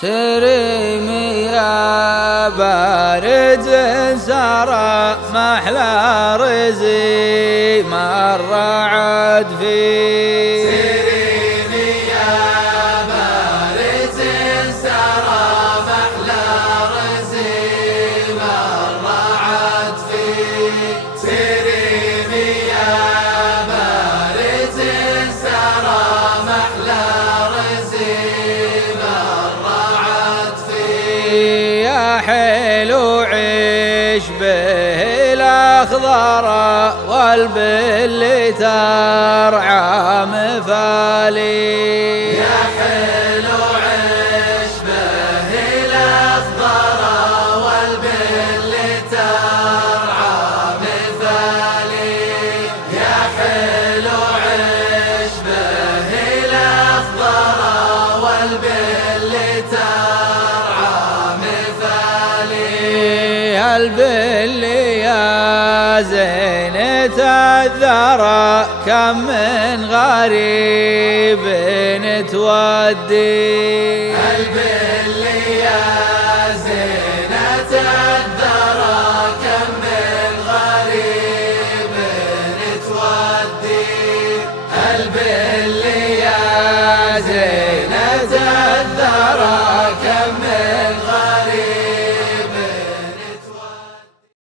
سريمي يا بارد سرى محلى رزي مر عد فيه. سريمي يا بارد سرى محلى رزي مر عد فيه. سريمي يا بارد سرى محلى يا حلو عيش به الأخضر والبل ترعى مفالي. يا حلو عيش به الأخضر والبل ترعى مفالي. يا حلو عيش به الأخضر والبل ترعى البل يا زينة الذرى كم من غريب تودي.